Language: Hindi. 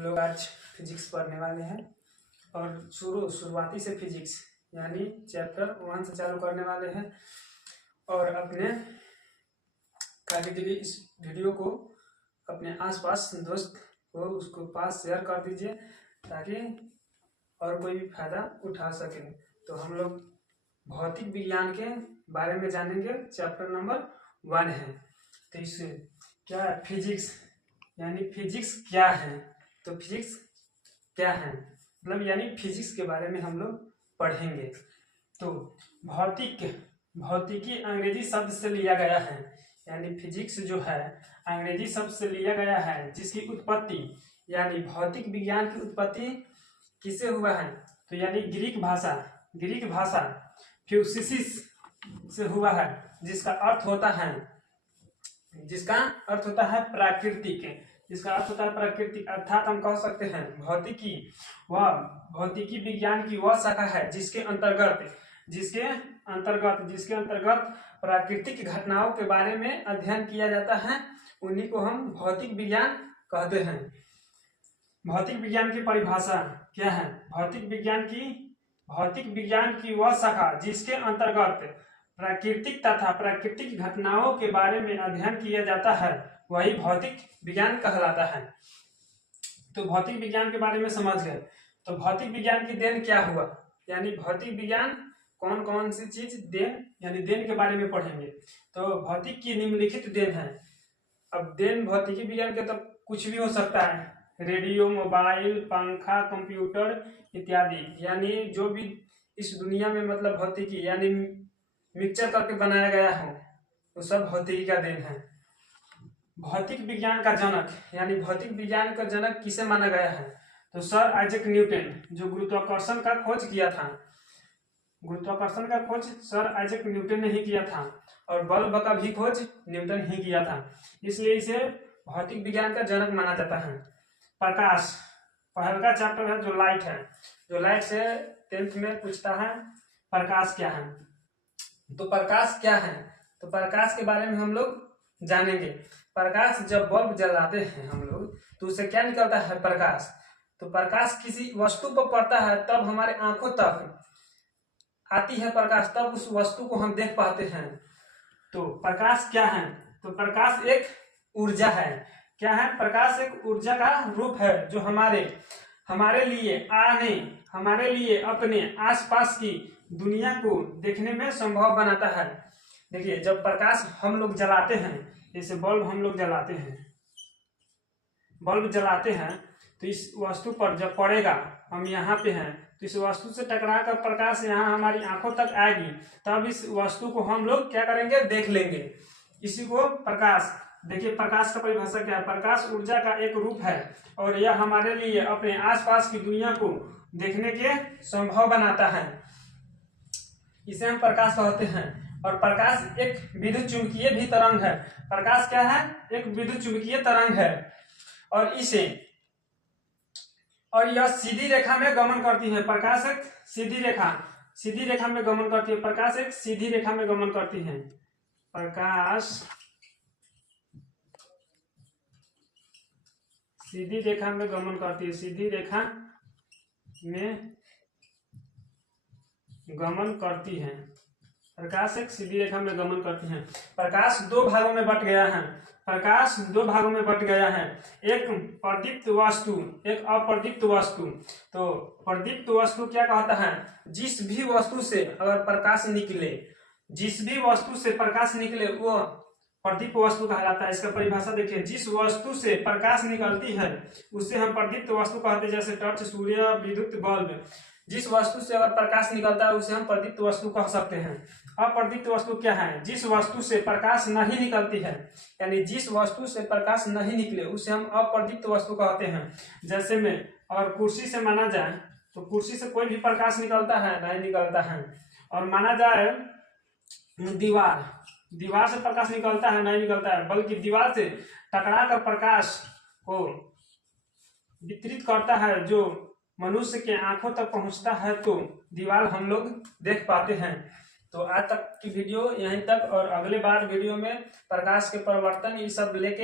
हम लोग आज फिजिक्स पढ़ने वाले हैं और शुरुआती से फिजिक्स यानी चैप्टर 1 से चालू करने वाले हैं। और अपने कार्य के लिए इस वीडियो को अपने आसपास दोस्त को उसको पास शेयर कर दीजिए ताकि और कोई भी फायदा उठा सके। तो हम लोग भौतिक विज्ञान के बारे में जानेंगे। चैप्टर नंबर 1 है। तो इस क्या है फिजिक्स यानी फिजिक्स क्या है। तो फिजिक्स क्या है मतलब यानी फिजिक्स के बारे में हम लोग पढ़ेंगे। तो भौतिकी अंग्रेजी शब्द से लिया गया है यानी फिजिक्स जो है अंग्रेजी शब्द से लिया गया है जिसकी उत्पत्ति यानी भौतिक विज्ञान की उत्पत्ति किससे हुआ है। तो यानी ग्रीक भाषा फ्यूसिस से हुआ है जिसका अर्थ होता है प्राकृतिक। इसका अर्थ होता है प्राकृतिक अर्थात हम कह सकते हैं भौतिकी विज्ञान की वह शाखा है जिसके अंतर्गत प्राकृतिक घटनाओं के बारे में अध्ययन किया जाता है। उन्हीं को हम भौतिक विज्ञान कहते हैं। भौतिक विज्ञान की परिभाषा क्या है। भौतिक विज्ञान की वह शाखा जिसके अंतर्गत प्राकृतिक घटनाओं के बारे में अध्ययन किया जाता है वही भौतिक विज्ञान कहलाता है। तो भौतिक विज्ञान के बारे में समझ गए। तो भौतिक विज्ञान की देन क्या हुआ यानी भौतिक विज्ञान कौन कौन सी चीज देन के बारे में पढ़ेंगे। तो भौतिक की निम्नलिखित देन है। अब देन भौतिकी विज्ञान के तो कुछ भी हो सकता है, रेडियो, मोबाइल, पंखा, कंप्यूटर इत्यादि। यानी जो भी इस दुनिया में मतलब भौतिकी यानी मिक्सचर करके बनाया गया हो वो सब भौतिकी का देन है। भौतिक विज्ञान का जनक यानी भौतिक विज्ञान का जनक किसे माना गया है। तो सर आइजैक न्यूटन जो गुरुत्वाकर्षण का खोज किया था। गुरुत्वाकर्षण का खोज सर आइजैक न्यूटन ने ही किया था और बल्ब का भी खोज न्यूटन ही किया था, इसलिए इसे भौतिक विज्ञान का जनक माना जाता है। प्रकाश पहला चैप्टर है जो लाइट है, जो लाइट से 10th में पूछता है प्रकाश क्या है। तो प्रकाश क्या है तो प्रकाश के बारे में हम लोग जानेंगे। प्रकाश जब बल्ब जलाते हैं हम लोग तो उससे क्या निकलता है प्रकाश। तो प्रकाश किसी वस्तु पर पड़ता है तब हमारे आंखों तक आती है प्रकाश, तब उस वस्तु को हम देख पाते हैं। तो प्रकाश क्या है तो प्रकाश एक ऊर्जा है। क्या है प्रकाश एक ऊर्जा का रूप है जो हमारे लिए अपने आसपास की दुनिया को देखने में संभव बनाता है। देखिए जब प्रकाश हम लोग जलाते हैं, जैसे बल्ब हम लोग जलाते हैं तो इस वस्तु पर जब पड़ेगा, हम यहाँ पे हैं तो इस वस्तु से टकरा कर प्रकाश यहाँ हमारी आंखों तक आएगी, तब इस वस्तु को हम लोग क्या करेंगे देख लेंगे। इसी को प्रकाश। देखिए प्रकाश का परिभाषा क्या है। प्रकाश ऊर्जा का एक रूप है और यह हमारे लिए अपने आसपास की दुनिया को देखने के संभव बनाता है। इसे हम प्रकाश कहते हैं। और प्रकाश एक विद्युत चुंबकीय भी तरंग है। प्रकाश क्या है एक विद्युत चुंबकीय तरंग है और यह सीधी रेखा में गमन करती है। प्रकाश एक सीधी रेखा में गमन करती है। प्रकाश एक सीधी रेखा में गमन करती है। प्रकाश सीधी रेखा में गमन करती है। सीधी रेखा में गमन करती है। प्रकाश एक सीधी रेखा में गमन करती है। प्रकाश दो भागों में बट गया है। एक प्रदीप्त वस्तु, एक अप्रदीप्त वस्तु। तो प्रदीप्त वस्तु क्या कहता है, जिस भी वस्तु से प्रकाश निकले वो प्रदीप्त वस्तु कहलाता है। इसका परिभाषा देखिए, जिस वस्तु से प्रकाश निकलती है उसे हम प्रदीप्त वस्तु कहते हैं। जैसे टॉर्च, सूर्य, विद्युत बल्ब। जिस वस्तु से अगर प्रकाश निकलता है उसे हम प्रदीप्त वस्तु कह सकते हैं। अप्रदीप्त वस्तु क्या है, जिस वस्तु से प्रकाश नहीं निकलती है यानी जिस वस्तु से प्रकाश नहीं निकले उसे हम अप्रदीप्त वस्तु कहते हैं। जैसे में और कुर्सी से माना जाए तो कुर्सी से कोई भी प्रकाश निकलता है नहीं निकलता है। और माना जाए दीवार से प्रकाश निकलता है नहीं निकलता है, बल्कि दीवार से टकरा कर प्रकाश को वितरित करता है जो मनुष्य के आंखों तक पहुंचता है तो दीवार हम लोग देख पाते हैं। तो आज तक की वीडियो यहीं तक और अगले बार वीडियो में प्रकाश के परिवर्तन ये सब लेके